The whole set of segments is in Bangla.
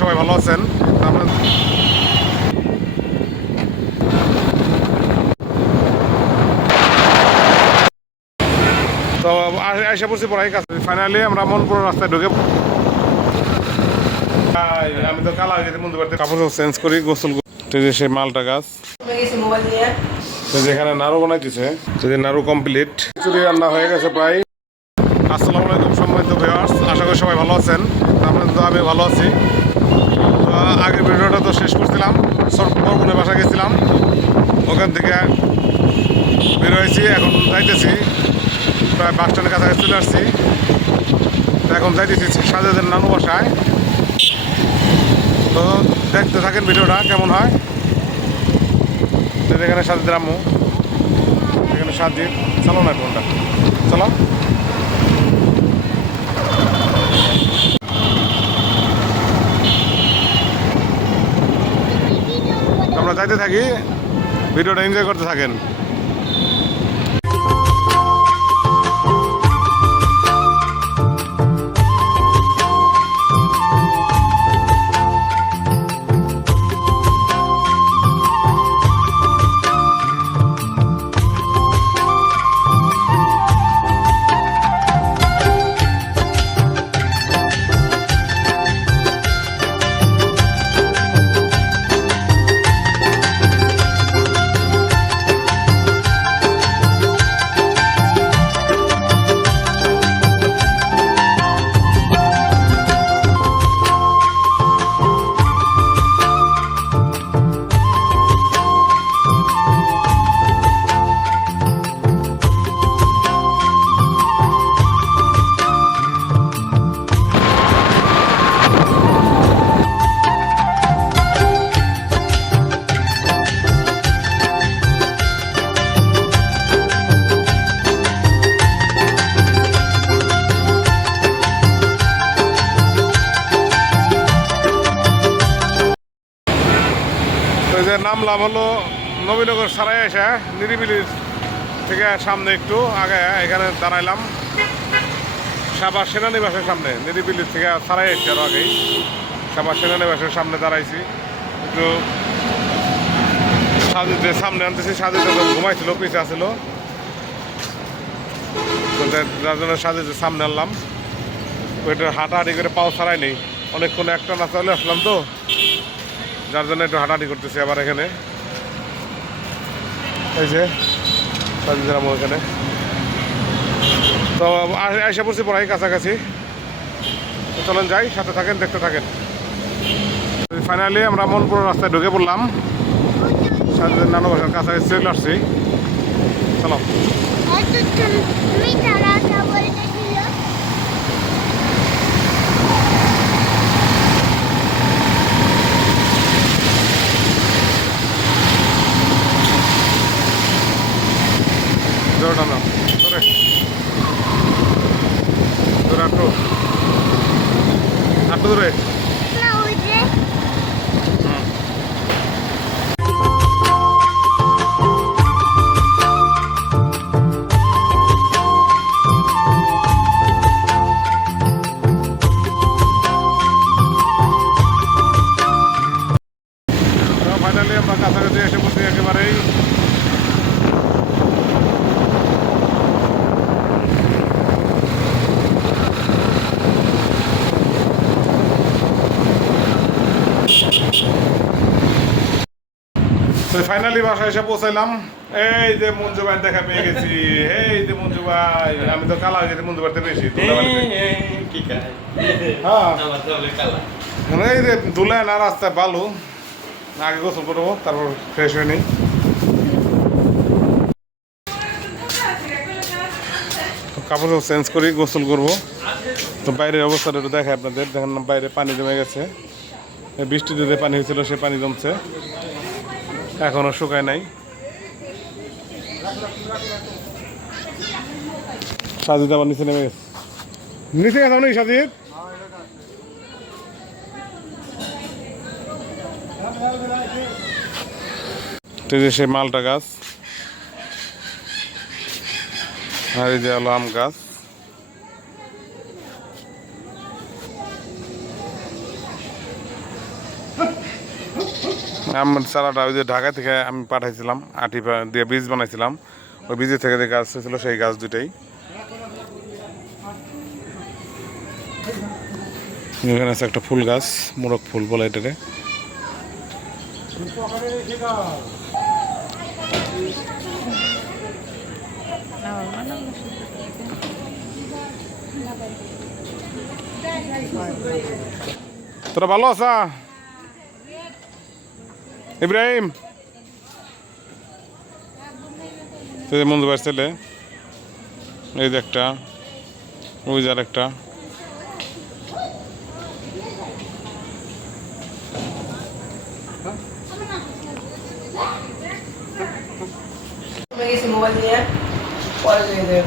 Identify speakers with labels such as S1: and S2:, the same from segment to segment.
S1: সবাই ভালো আছেন? তো আ- আইসা পড়ছি পড়াই কাছে। ফাইনালি আমরা রাস্তায় ঢুকে আমি তো কালা কাপড় চেঞ্জ করি, গোসল সেই মালটা গাছ। যেখানে নাড়ু বানাইতেছে। যদি নাড়ু কমপ্লিট খিচুড়ি রান্না হয়ে গেছে প্রায়। আসসালামু আলাইকুম সম্মানিত ভিউয়ার্স আশা করি সবাই ভালো আছেন। আমরা তো আমি ভালো আছি। আগের ভিডিওটা তো শেষ করছিলাম সরবনের বাসা গেছিলাম। ওখান থেকে বের হয়েছি এখন যাইতেছি। প্রায় বাস স্ট্যান্ডের কাছাকাছি চলে আসছি। এখন যাইতেছি সাজাদের নানু বাসায়। তো দেখতে থাকেন ভিডিওটা, কেমন হয়? এখানে সাজিদ রাম্মু এখানে সাজিদ। চলো না ফোনটা। চলো। যাইতে থাকি ভিডিওটা এনজয় করতে থাকেন। যে নামলাম হলো নবীনগর সারাই এসে নিরিবিলির থেকে সামনে একটু আগে এখানে দাঁড়াইলাম। সাবা সেনানিবাসের সামনে নিরিবিলির থেকে সারাই এসছে আরও আগেই। সাবা সেনানিবাসের সামনে দাঁড়াইছি। একটু সাজিতে সামনে আনতেছি, সাজিতে ঘুমাইছিল পিছিয়ে আসছিল যার জন্য সাজিতে সামনে আনলাম। ওইটা হাঁটাহাঁটি করে পাও ছাড়াই নেই। অনেকক্ষণ একটা না চলে আসলাম তো। যার জন্য একটু হাঁটাহাঁটি করতেছি আবার এখানে। এই যে এখানে। তো আইসা পড়ছি পড়াই কাছাকাছি। চলেন যাই, সাথে থাকেন, দেখতে থাকেন। ফাইনালি আমরা মনপুর রাস্তায় ঢুকে পড়লাম। নানু বাসার কাছাকাছি চলে আসছি। চলো। അമ്പത് তো ফাইনালি বাসায় এসে পৌঁছাইলাম। এই যে মঞ্জু ভাই দেখা পেয়ে গেছি। এই যে মঞ্জু ভাই আমি তো কালা হয়ে গেছি মঞ্জু ভাইতে বেশি হ্যাঁ। এই যে ধুলে না রাস্তায় বালু আগে গোসল করব তারপর ফ্রেশ হয়ে নিই। কাপড় চেঞ্জ করি গোসল করব। তো বাইরের অবস্থাটা একটু দেখায় আপনাদের। দেখেন বাইরে পানি জমে গেছে। বৃষ্টিতে যে পানি হয়েছিল সে পানি জমছে। এখনও শুকায় নাই। সাজিদ আবার নিচে নেমে গেছে। নিচে গেছে অনেক সাজিদ? এই যে সেই মালটা গাছ আর এই যে আম গাছ। আমার চারাটা ওই যে ঢাকা থেকে আমি পাঠাইছিলাম, আটি দিয়ে বীজ বানাইছিলাম। ওই বীজের থেকে যে গাছ ছিল সেই গাছ দুটাই এখানে আছে একটা ফুল গাছ, মোরগ ফুল বলে এটারে। তোরা ভালো আছা? ইব্রাহিম তুই যে মন্দু ছেলে। এই যে একটা ওই যে একটা
S2: মোবাইল নিয়ে পরে যে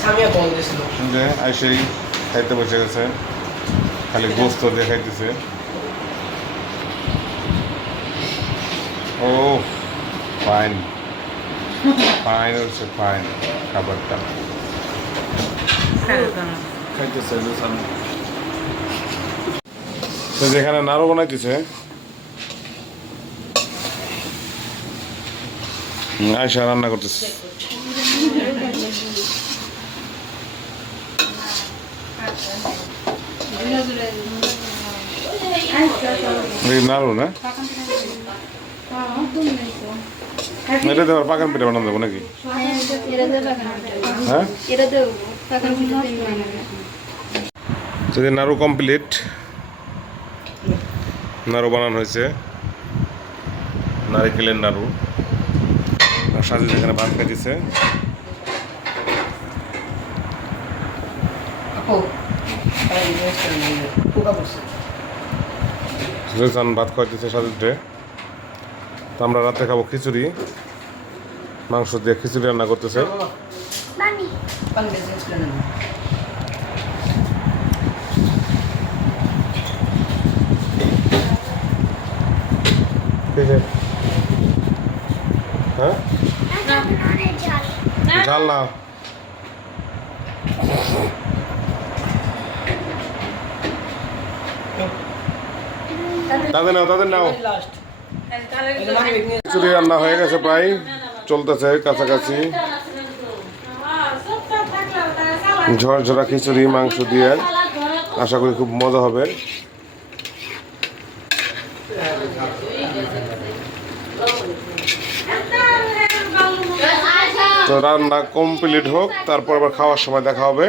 S2: সামিয়া কল দিয়েছিল।
S1: যে আইসেই খাইতে বসে গেছে খালি গোস্ত দিয়ে খাইতেছে। ও ফাইন ফাইন হচ্ছে ফাইন খাবারটা তো যেখানে নাড়ু বানাইতেছে হুম, আয়সা রান্না করতেছে। নাড়ু না? এটা দেওয়ার পাকান পেটে বানানো দেবো নাকি? হ্যাঁ? যদি নাড়ু কমপ্লিট নাড়ু বানানো হয়েছে। নারিকেলের নাড়ু। সাজিদ এখানে ভাত খাইতেছে। সুজান ভাত খাওয়াইতেছে সাজিদে। তো আমরা রাতে খাব খিচুড়ি। মাংস দিয়ে খিচুড়ি রান্না করতেছে। হ্যাঁ?
S3: ঝাল।
S1: ঝাল না। তাদের নাও তাদের নাও। খিচুড়ি রান্না হয়ে গেছে প্রায়, চলতেছে কাছাকাছি। ঝরঝরা খিচুড়ি, মাংস দিয়ে। আশা করি খুব মজা হবে। তো রান্না কমপ্লিট হোক, তারপর আবার খাওয়ার সময় দেখা হবে।